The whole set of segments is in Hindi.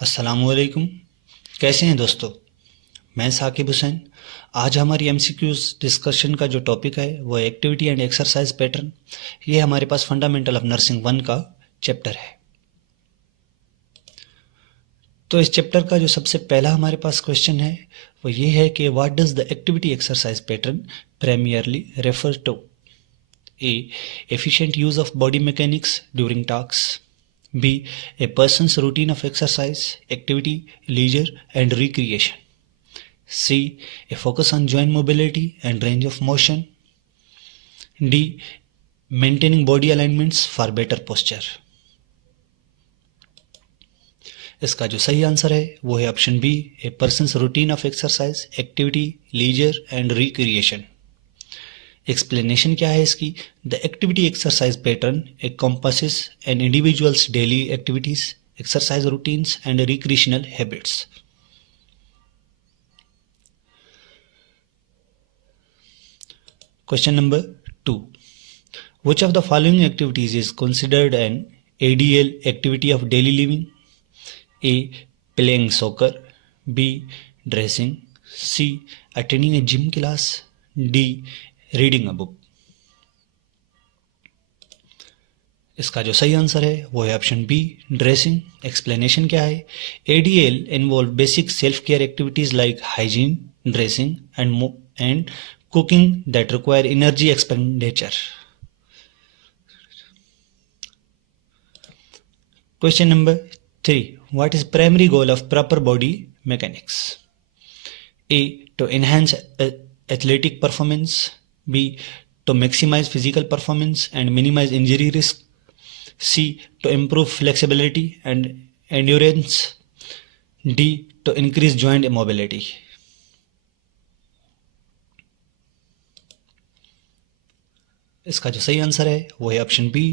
अस्सलामुअलैकुम। कैसे हैं दोस्तों? मैं साकिब हुसैन। आज हमारी एमसीक्यूज डिस्कशन का जो टॉपिक है वो एक्टिविटी एंड एक्सरसाइज पैटर्न। ये हमारे पास फंडामेंटल ऑफ नर्सिंग 1 का चैप्टर है। तो इस चैप्टर का जो सबसे पहला हमारे पास क्वेश्चन है वो ये है कि what does the activity exercise pattern primarily refer to? A, efficient use of body mechanics during tasks. B, a person's routine of exercise, activity, leisure, and recreation. C, a focus on joint mobility and range of motion. D, maintaining body alignments for better posture. इसका जो सही आंसर है वो है option B, A persons routine of exercise, activity, leisure and recreation. Explanation क्या है इसकी? The activity exercise pattern encompasses an individual's daily activities, exercise routines and recreational habits. Question number 2. Which of the following activities is considered an ADL activity of daily living? A, playing soccer. B, dressing. C, attending a gym class. D, reading a book. इसका जो सही आंसर है वो है ऑप्शन बी, ड्रेसिंग। एक्सप्लेनेशन क्या है? ADL involve basic self care activities like hygiene, dressing and cooking that require energy expenditure. Question number 3. What is primary goal of proper body mechanics? A, to enhance athletic performance. B, to maximize physical performance and minimize injury risk. C, to improve flexibility and endurance. D, to increase joint mobility. इसका जो सही आंसर है वो है option B,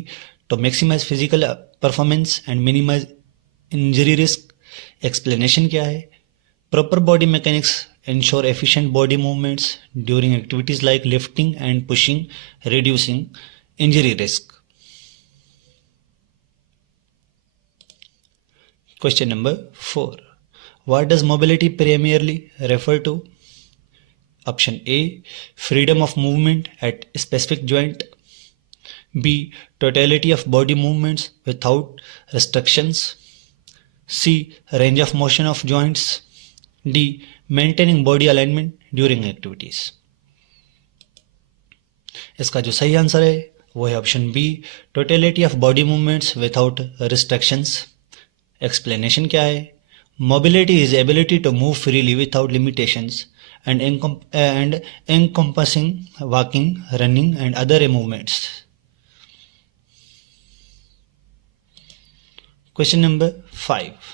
to maximize physical performance and minimize injury risk. Explanation क्या है? Proper body mechanics ensure efficient body movements during activities like lifting and pushing, reducing injury risk. Question number 4. What does mobility primarily refer to? Option A, freedom of movement at a specific joint. B, totality of body movements without restrictions. C, range of motion of joints. D, maintaining body alignment during activities. इसका जो सही आंसर है वो है option B, totality of body movements without restrictions. Explanation क्या है? Mobility is ability to move freely without limitations and encompassing walking, running and other movements. Question number 5.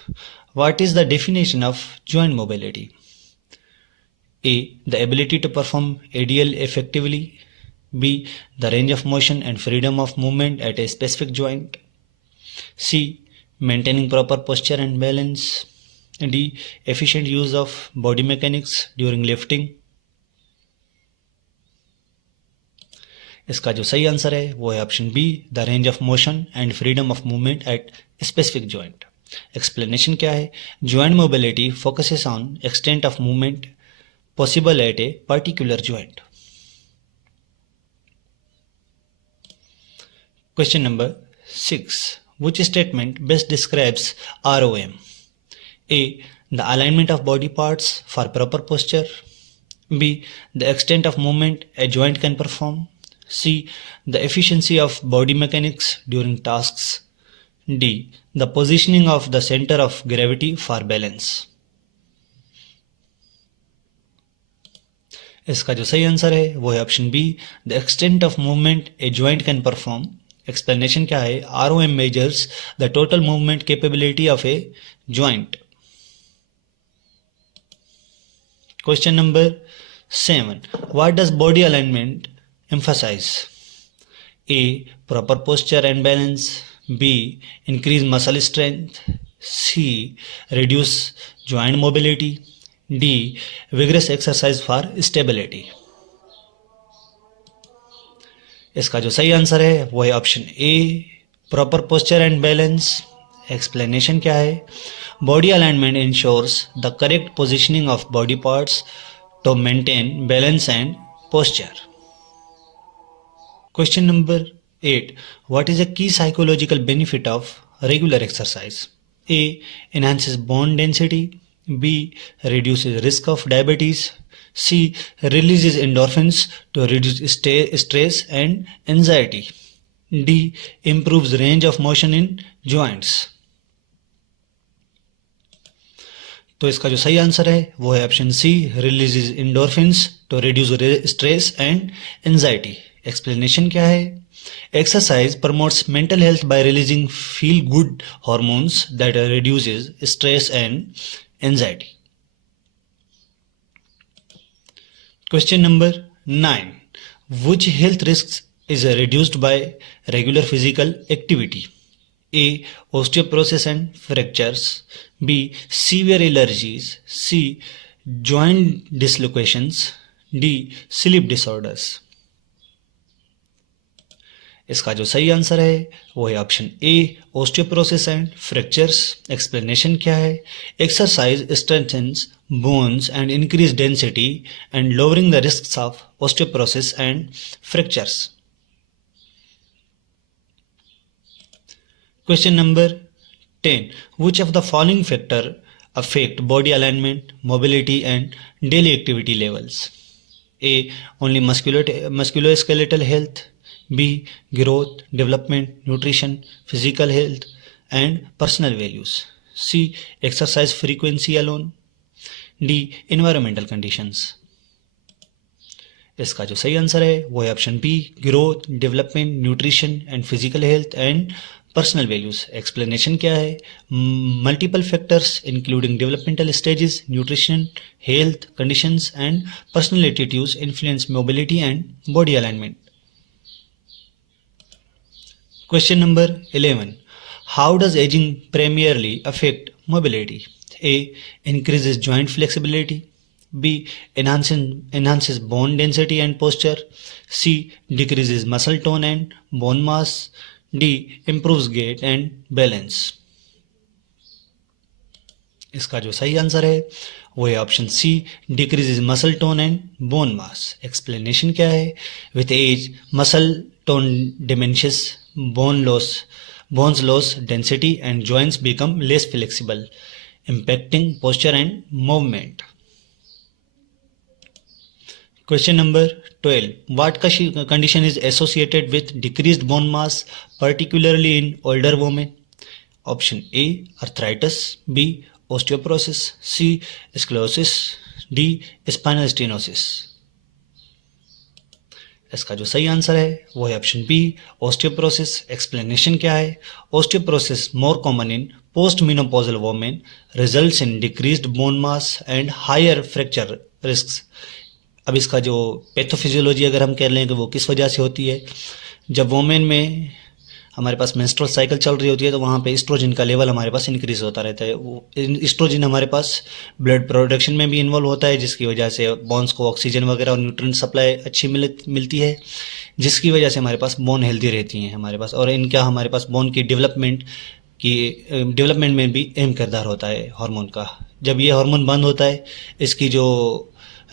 What is the definition of joint mobility? A, the ability to perform ADL effectively. B, the range of motion and freedom of movement at a specific joint. C, maintaining proper posture and balance. D, efficient use of body mechanics during lifting. इसका जो सही आंसर है वो है option B, the range of motion and freedom of movement at specific joint. Explanation क्या है? Joint mobility focuses on extent of movement possible at a particular joint. Question number 6. Which statement best describes ROM? A, the alignment of body parts for proper posture. B, the extent of movement a joint can perform. C, the efficiency of body mechanics during tasks. D, the positioning of the center of gravity for balance. इसका जो सही आंसर है वो है option B, the extent of movement a joint can perform. Explanation क्या है? ROM measures the total movement capability of a joint. Question number 7. What does body alignment emphasize? A, proper posture and balance. B, increase muscle strength. C, reduce joint mobility. D, vigorous exercise for stability. इसका जो सही आंसर है वो है option A, proper posture and balance. Explanation क्या है? Body alignment ensures the correct positioning of body parts to maintain balance and posture. Question number 8. What is a key psychological benefit of regular exercise? A. Enhances bone density. B. Reduces risk of diabetes. C. Releases endorphins to reduce stress and anxiety. D. Improves range of motion in joints. तो इसका जो सही आंसर है वो है option C, releases endorphins to reduce stress and anxiety. Explanation क्या है? Exercise promotes mental health by releasing feel good hormones that reduces stress and anxiety. Question number 9. Which health risks is reduced by regular physical activity? A. Osteoporosis and fractures. B. Severe allergies. C. Joint dislocations. D. Sleep disorders. इसका जो सही आंसर है वो है option A, osteoporosis and fractures. Explanation क्या है? Exercise strengthens bones and increase density and lowering the risks of osteoporosis and fractures. Question number 10. Which of the following factor affect body alignment, mobility and daily activity levels? A. Only musculoskeletal health. B. Growth, development, nutrition, physical health and personal values. C. Exercise frequency alone. D. Environmental conditions. इसका जो सही आंसर है वो है option B, growth, development, nutrition and physical health and personal values. Explanation क्या है? Multiple factors including developmental stages, nutrition, health conditions and personal attitudes influence mobility and body alignment. Question number 11. How does aging primarily affect mobility? A. Increases joint flexibility. B. Enhances bone density and posture. C. Decreases muscle tone and bone mass. D. Improves gait and balance. इसका जो सही आंसर है वो है option C, decreases muscle tone and bone mass. Explanation क्या है? With age muscle tone diminishes, bones lose density and joints become less flexible, impacting posture and movement. Question number 12. What condition is associated with decreased bone mass, particularly in older women? Option A. Arthritis. B. Osteoporosis. C. Scoliosis. D. Spinal stenosis. इसका जो सही आंसर है वो है ऑप्शन बी, ओस्टियोपोरोसिस. एक्सप्लेनेशन क्या है? Osteoporosis more common in post menopausal women, results in decreased bone mass and higher fracture risks. अब इसका जो पैथोफिजियोलॉजी अगर हम कह लें कि वो किस वजह से होती है, जब वोमेन में हमारे पास मेंस्ट्रुअल साइकिल चल रही होती है तो वहाँ पे एस्ट्रोजन का लेवल हमारे पास इंक्रीज होता रहता है. वो एस्ट्रोजन हमारे पास ब्लड प्रोडक्शन में भी इन्वॉल्व होता है, जिसकी वजह से बोन्स को ऑक्सीजन वगैरह और न्यूट्रिएंट सप्लाई अच्छी मिलती है, जिसकी वजह से हमारे पास बोन हेल्दी रहती हैं हमारे पास. और इनका हमारे पास बोन की डेवलपमेंट में भी अहम किरदार होता है हार्मोन का. जब ये हार्मोन बंद होता है, इसकी जो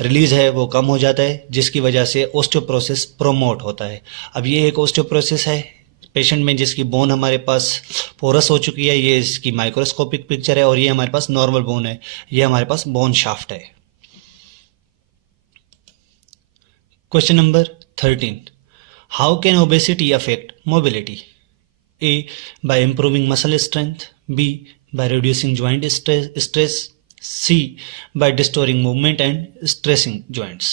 रिलीज है वो कम हो जाता है, जिसकी वजह से ओस्टियोपोरोसिस प्रोमोट होता है. अब ये एक ओस्टियोपोरोसिस है पेशेंट में जिसकी बोन हमारे पास पोरस हो चुकी है. ये इसकी माइक्रोस्कोपिक पिक्चर है और ये हमारे पास नॉर्मल बोन है, ये हमारे पास बोन शाफ्ट है. Question number 13. How can obesity affect mobility? A. By improving muscle strength. B. By reducing joint stress. C. By restoring movement and stressing joints.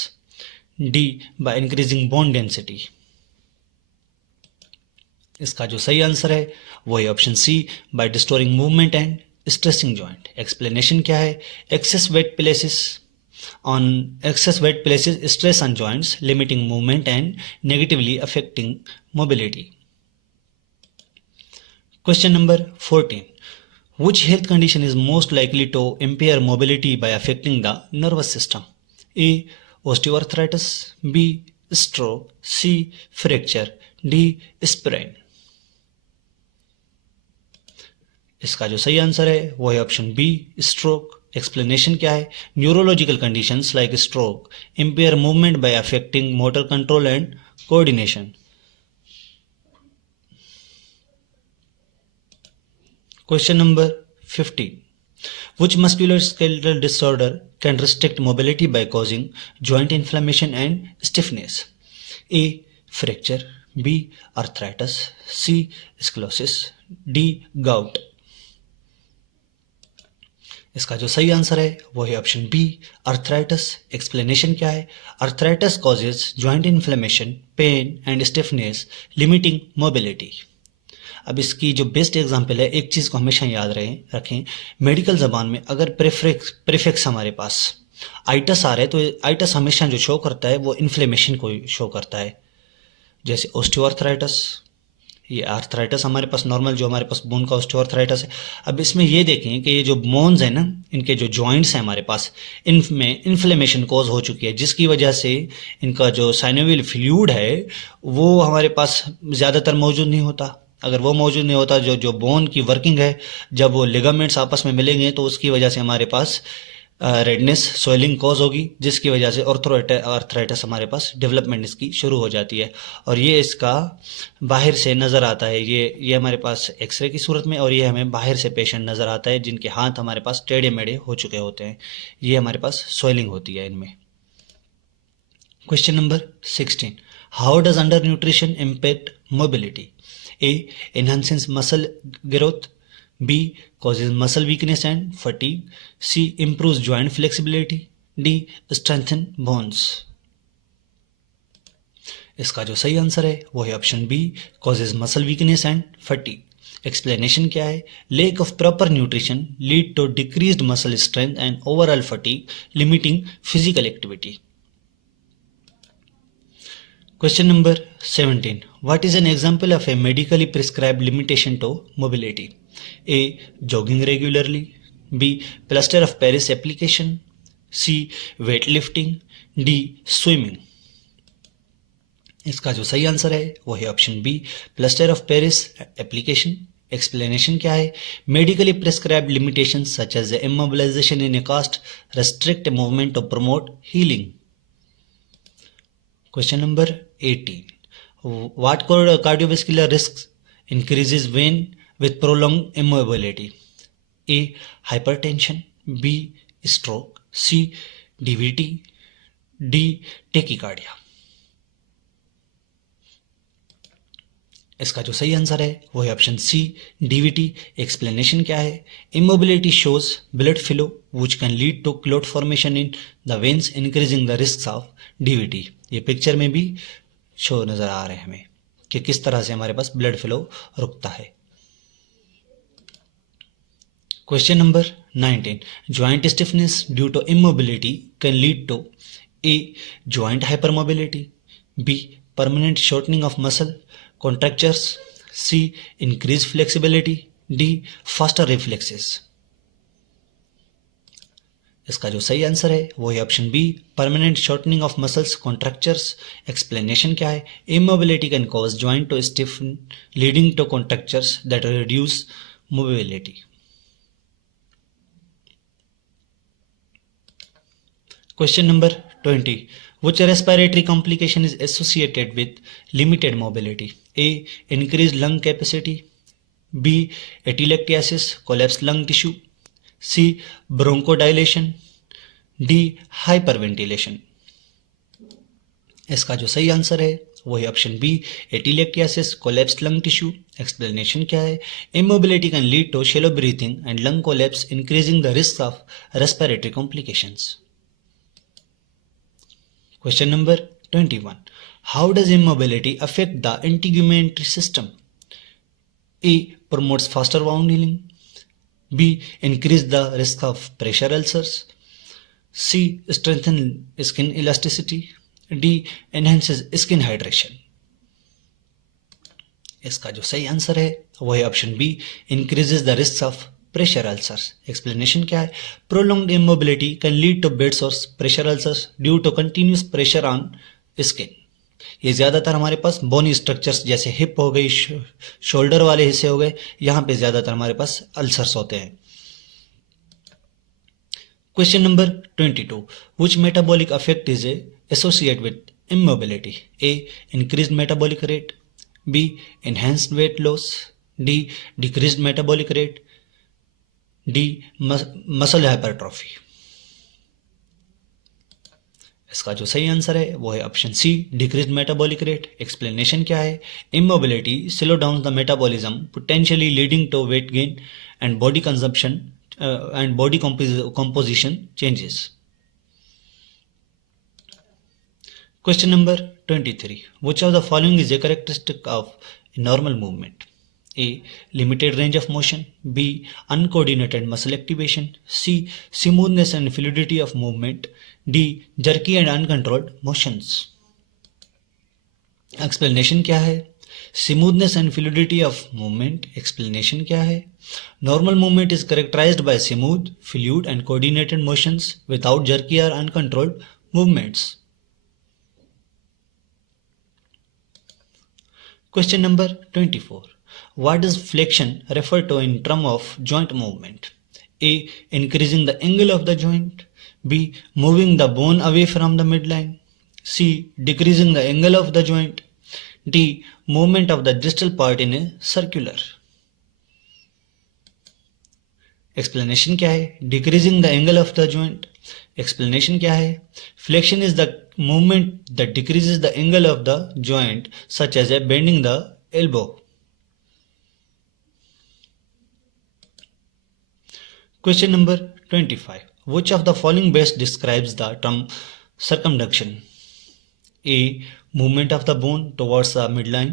D. By increasing bone density. इसका जो सही आंसर है वो है option C, by distorting movement and stressing joint. Explanation क्या है? Excess weight places stress on joints, limiting movement and negatively affecting mobility. Question number 14. Which health condition is most likely to impair mobility by affecting the nervous system? A. Osteoarthritis. B. Stroke. C. Fracture. D. Sprain. इसका जो सही आंसर है वो है ऑप्शन बी, स्ट्रोक। एक्सप्लेनेशन क्या है? Neurological conditions like stroke empire movement by affecting motor control and coordination. Question number 15. Which musculoskeletal disorder can restrict mobility by causing joint inflammation and stiffness? A. Fracture. B. Arthritis. C. Sclerosis. D. Gout. इसका जो सही आंसर है वो है ऑप्शन बी, अर्थराइटिस। एक्सप्लेनेशन क्या है? Arthritis causes joint inflammation, pain and stiffness, limiting mobility. अब इसकी जो बेस्ट एग्जांपल है, एक चीज़ को हमेशा याद रखें, मेडिकल ज़बान में अगर प्रीफिक्स हमारे पास आइटस आ रहा है तो आइटस हमेशा जो शो करता है वो इन्फ्लेमेशन को शो करता है। जैसे ऑस्टियोआर्थराइटिस, ये आर्थराइटिस हमारे पास नॉर्मल जो हमारे पास बोन का ऑस्टियोआर्थराइटिस है। अब इसमें ये देखें कि ये जो बोन्स है ना, इनके जो जॉइंट्स हैं हमारे पास, इनमें इन्फ्लेमेशन कॉज हो चुकी है, जिसकी वजह से इनका जो साइनोवियल फ्लूइड है वो हमारे पास ज़्यादातर मौजूद नहीं होता। अगर वो मौजूद नहीं होता, जो बोन की वर्किंग है, जब वो लिगामेंट्स आपस में मिलेंगे तो उसकी वजह से हमारे पास रेडनेस, स्वेलिंग कॉज होगी, जिसकी वजह से आर्थराइटिस हमारे पास डेवलपमेंट इसकी शुरू हो जाती है। और ये इसका बाहर से नज़र आता है, ये हमारे पास एक्सरे की सूरत में, और ये हमें बाहर से पेशेंट नज़र आता है जिनके हाथ हमारे पास टेढ़े मेढ़े हो चुके होते हैं। ये हमारे पास स्वेलिंग होती है इनमें। Question number 16. How does under nutrition impact mobility? A. Enhances muscle growth. B. Causes muscle weakness and fatigue. C. Improves joint flexibility. D. Strengthen bones. इसका जो सही आंसर है वो है option B, causes muscle weakness and fatigue. Explanation क्या है? Lack of proper nutrition lead to decreased muscle strength and overall fatigue, limiting physical activity. Question number 17. What is an example of a medically prescribed limitation to mobility? A. Jogging regularly. B. Plaster of Paris application. C. Weightlifting. D. Swimming. इसका जो सही आंसर है वो है option B, plaster of Paris application. Explanation क्या है? Medically prescribed limitations such as immobilization in a cast restrict movement to promote healing. Question number 18. What cardiovascular risks increases when with prolonged immobility? A. Hypertension. B. Stroke. C. DVT. D. Tachycardia. इसका जो सही आंसर है वो है ऑप्शन सी, डीवीटी। एक्सप्लेनेशन क्या है? Immobility shows blood flow which can lead to clot formation in the veins, increasing the risk of DVT. ये पिक्चर में भी शो नजर आ रहे हैं हमें कि किस तरह से हमारे पास ब्लड फ्लो रुकता है। Question number 19. Joint stiffness due to immobility can lead to A. Joint hypermobility. B. Permanent shortening of muscle contractures. C. Increased flexibility. D. Faster reflexes. इसका जो सही आंसर है वो है option B, permanent shortening of muscles contractures. Explanation क्या है? Immobility can cause joint to stiffen leading to contractures that reduce mobility. Question number 20. Which respiratory complication is associated with limited mobility? A. Increased lung capacity. B. Atelectasis, collapsed lung tissue. C. Bronchodilation. D. Hyperventilation. इसका जो सही आंसर है वो है option B, atelectasis, collapsed lung tissue. Explanation क्या है? Immobility can lead to shallow breathing and lung collapse, increasing the risk of respiratory complications. Question number 21. How does immobility affect the integumentary system? A. Promotes faster wound healing. B. Increase the risk of pressure ulcers. C. Strengthen skin elasticity. D. Enhances skin hydration. इसका जो सही आंसर है वो है option B, increases the risks of pressure ulcers. Explanation क्या है? Prolonged immobility can lead to bed sores, pressure ulcers due to continuous pressure on skin. ये ज़्यादातर हमारे पास बोनी स्ट्रक्चर्स जैसे हिप हो गई, शोल्डर वाले हिस्से हो गए, यहाँ पे ज़्यादातर हमारे पास अल्सर्स होते हैं। Question number 22, which metabolic effect is associated with immobility? A. Increased metabolic rate. B. Enhanced weight loss. D. Decreased metabolic rate. D. Muscle hypertrophy. इसका जो सही आंसर है वो है option C, decrease metabolic rate. Explanation क्या है? Immobility slow down the metabolism, potentially leading to weight gain and body consumption and body composition changes. Question number 23. Which of the following is a characteristic of normal movement? A. Limited range of motion. B. Uncoordinated muscle activation. C. Smoothness and fluidity of movement. D. Jerky and uncontrolled motions. Explanation क्या है? Smoothness and fluidity of movement. Explanation क्या है? Normal movement is characterized by smooth, fluid and coordinated motions without jerky or uncontrolled movements. Question number 24. What does flexion refer to in terms of joint movement? A. Increasing the angle of the joint. B. Moving the bone away from the midline. C. Decreasing the angle of the joint. D. Movement of the distal part in a circular. Explanation क्या है? Decreasing the angle of the joint. Explanation क्या है? Flexion is the movement that decreases the angle of the joint, such as bending the elbow. Question number 25. Which of the following best describes the term circumduction? A. Movement of the bone towards the midline.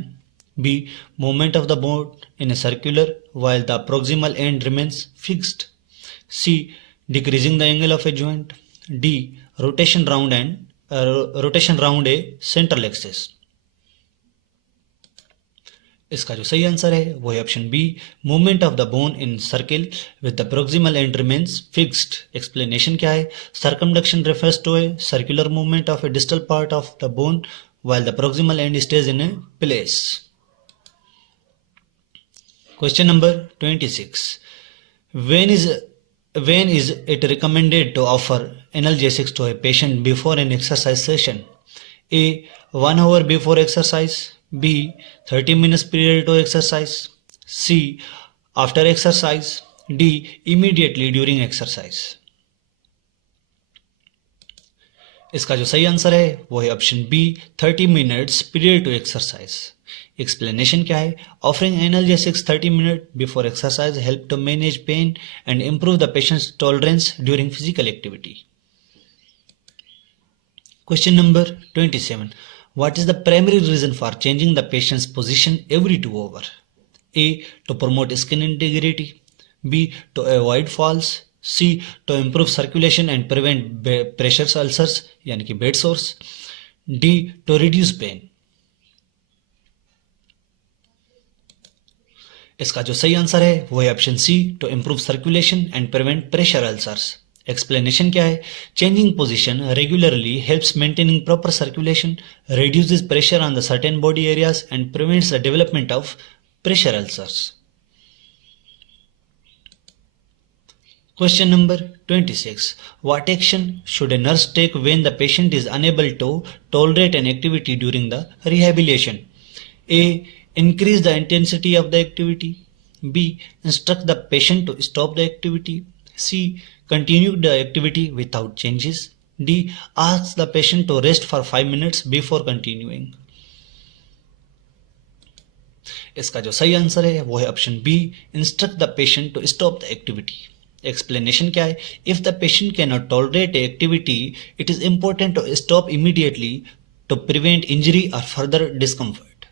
B. Movement of the bone in a circular while the proximal end remains fixed. C. Decreasing the angle of a joint. D. Rotation round a central axis. इसका जो सही आंसर है वो है option B, movement of the bone in circle with the proximal end remains fixed. Explanation क्या है? Circumduction refers to a circular movement of a distal part of the bone while the proximal end stays in a place. Question number 26. When is it recommended to offer analgesics to a patient before an exercise session? A. 1 hour before exercise. B. 30 minutes prior to exercise. C. After exercise. D. Immediately during exercise. इसका जो सही आंसर है वो है option B, 30 minutes period to exercise. Explanation क्या है? Offering analgesics 30 minute before exercise help to manage pain and improve the patient's tolerance during physical activity. Question number 27. What is the primary reason for changing the patient's position every 2 hour? A. To promote skin integrity. B. To avoid falls. C. To improve circulation and prevent pressure ulcers यानी कि bed sores. D. To reduce pain. इसका जो सही आंसर है वो है option C, to improve circulation and prevent pressure ulcers. Explanation क्या है? Changing position regularly helps maintaining proper circulation, reduces pressure on the certain body areas and prevents the development of pressure ulcers. Question number 26. What action should a nurse take when the patient is unable to tolerate an activity during the rehabilitation? A. Increase the intensity of the activity. B. Instruct the patient to stop the activity. C. Continue the activity without changes. D. Ask the patient to rest for 5 minutes before continuing. इसका जो सही आंसर है वो है option B, instruct the patient to stop the activity. Explanation क्या है? If the patient can not tolerate activity it is important to stop immediately to prevent injury और further discomfort.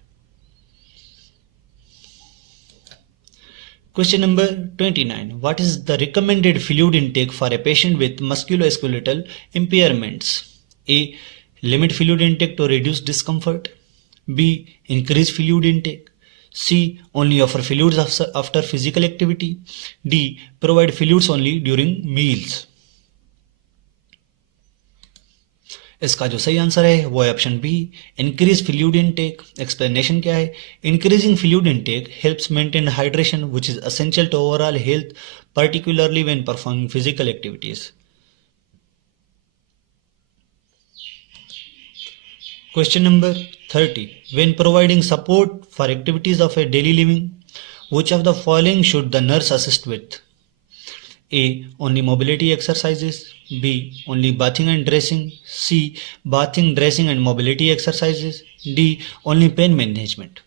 Question number 29. What is the recommended fluid intake for a patient with musculoskeletal impairments? A. Limit fluid intake to reduce discomfort. B. Increase fluid intake. C. Only offer fluids after physical activity. D. Provide fluids only during meals. इसका जो सही आंसर है वो है option B, increase fluid intake. Explanation क्या है? Increasing fluid intake helps maintain hydration which is essential to overall health, particularly when performing physical activities. Question number 30. When providing support for activities of a daily living, which of the following should the nurse assist with? A. Only mobility exercises. B. Only bathing and dressing. C. Bathing, dressing and mobility exercises. D. Only pain management.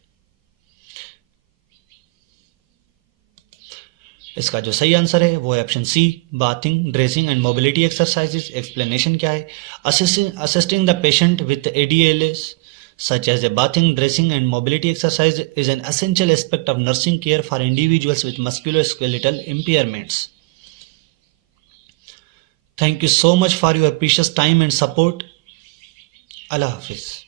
इसका जो सही आंसर है वो है option C, bathing, dressing and mobility exercises. Explanation क्या है? Assisting the patient with ADLS such as a bathing, dressing and mobility exercise is an essential aspect of nursing care for individuals with musculoskeletal impairments. Thank you so much for your precious time and support. Allah Hafiz.